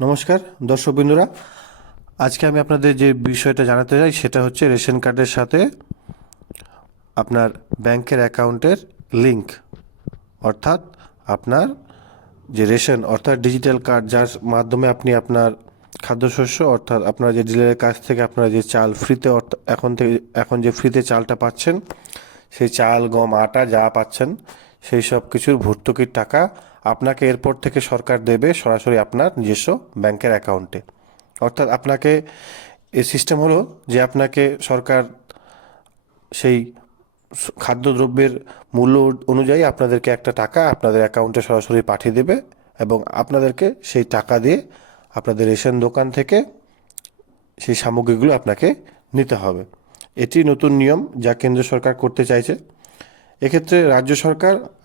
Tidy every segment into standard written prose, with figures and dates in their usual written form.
নমস্কার দর্শক বিন্দুরা, আজকে আমি আপনাদের যে বিষয়টা জানাতে চাই সেটা হচ্ছে রেশন কার্ডের সাথে আপনার ব্যাংকের অ্যাকাউন্টের লিংক। অর্থাৎ আপনার যে রেশন অর্থাৎ ডিজিটাল কার্ড, যার মাধ্যমে আপনি আপনার খাদ্যশস্য অর্থাৎ আপনার যে ডিলারের কাছ থেকে আপনারা যে চাল ফ্রিতে এখন যে ফ্রিতে চালটা পাচ্ছেন, সেই চাল গম আটা যা পাচ্ছেন সেই সব কিছুর ভর্তুকির টাকা আপনাকে এরপর থেকে সরকার দেবে সরাসরি আপনার নিজস্ব ব্যাংকের অ্যাকাউন্টে। অর্থাৎ আপনাকে এই সিস্টেম হলো যে আপনাকে সরকার সেই খাদ্যদ্রব্যের মূল্য অনুযায়ী আপনাদেরকে একটা টাকা আপনাদের অ্যাকাউন্টে সরাসরি পাঠিয়ে দেবে এবং আপনাদেরকে সেই টাকা দিয়ে আপনাদের রেশন দোকান থেকে সেই সামগ্রীগুলো আপনাকে নিতে হবে। এটি নতুন নিয়ম যা কেন্দ্র সরকার করতে চাইছে। এক্ষেত্রে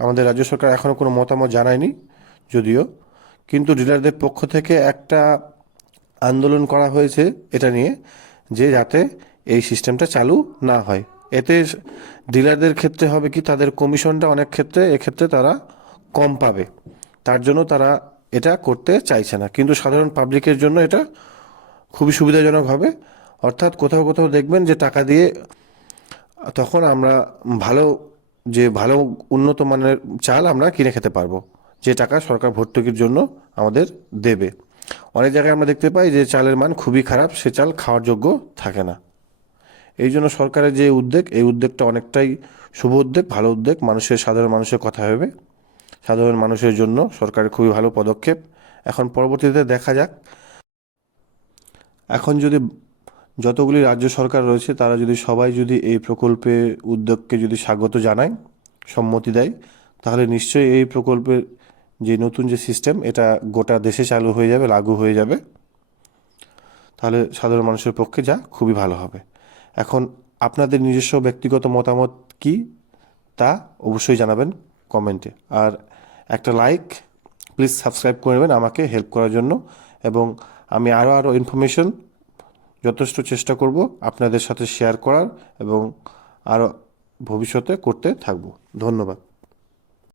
আমাদের রাজ্য সরকার এখনও কোনো মতামত জানায়নি যদিও, কিন্তু ডিলারদের পক্ষ থেকে একটা আন্দোলন করা হয়েছে এটা নিয়ে যে যাতে এই সিস্টেমটা চালু না হয়। এতে ডিলারদের ক্ষেত্রে হবে কি, তাদের কমিশনটা অনেক ক্ষেত্রে এক্ষেত্রে তারা কম পাবে, তার জন্য তারা এটা করতে চাইছে না। কিন্তু সাধারণ পাবলিকের জন্য এটা খুবই সুবিধাজনক হবে। অর্থাৎ কোথাও কোথাও দেখবেন যে টাকা দিয়ে তখন আমরা ভালো ভালো উন্নত মানের চাল আমরা কিনে খেতে পারবো, যে টাকা সরকার ভর্তুকির জন্য আমাদের দেবে। অনেক জায়গায় আমরা দেখতে পাই যে চালের মান খুবই খারাপ, সে চাল খাওয়ার যোগ্য থাকে না। এই জন্য সরকারের যে উদ্যোগ, এই উদ্যোগটা অনেকটাই শুভ উদ্যোগ, ভালো উদ্যোগ, সাধারণ মানুষের কথা ভেবে সাধারণ মানুষের জন্য সরকারের খুবই ভালো পদক্ষেপ। এখন পরবর্তীতে দেখা যাক, এখন যদি যতগুলি রাজ্য সরকার রয়েছে তারা যদি সবাই যদি এই প্রকল্পে উদ্যোগকে যদি স্বাগত জানায়, সম্মতি দেয়, তাহলে নিশ্চয়ই এই প্রকল্পের যে নতুন যে সিস্টেম এটা গোটা দেশে চালু হয়ে যাবে, লাগু হয়ে যাবে। তাহলে সাধারণ মানুষের পক্ষে যা খুবই ভালো হবে। এখন আপনাদের নিজস্ব ব্যক্তিগত মতামত কি তা অবশ্যই জানাবেন কমেন্টে। আর একটা লাইক, প্লিজ সাবস্ক্রাইব করে নেবেন আমাকে হেল্প করার জন্য। এবং আমি আরও ইনফরমেশন যথেষ্ট চেষ্টা করব আপনাদের সাথে শেয়ার করার এবং আরও ভবিষ্যতে করতে থাকব। ধন্যবাদ।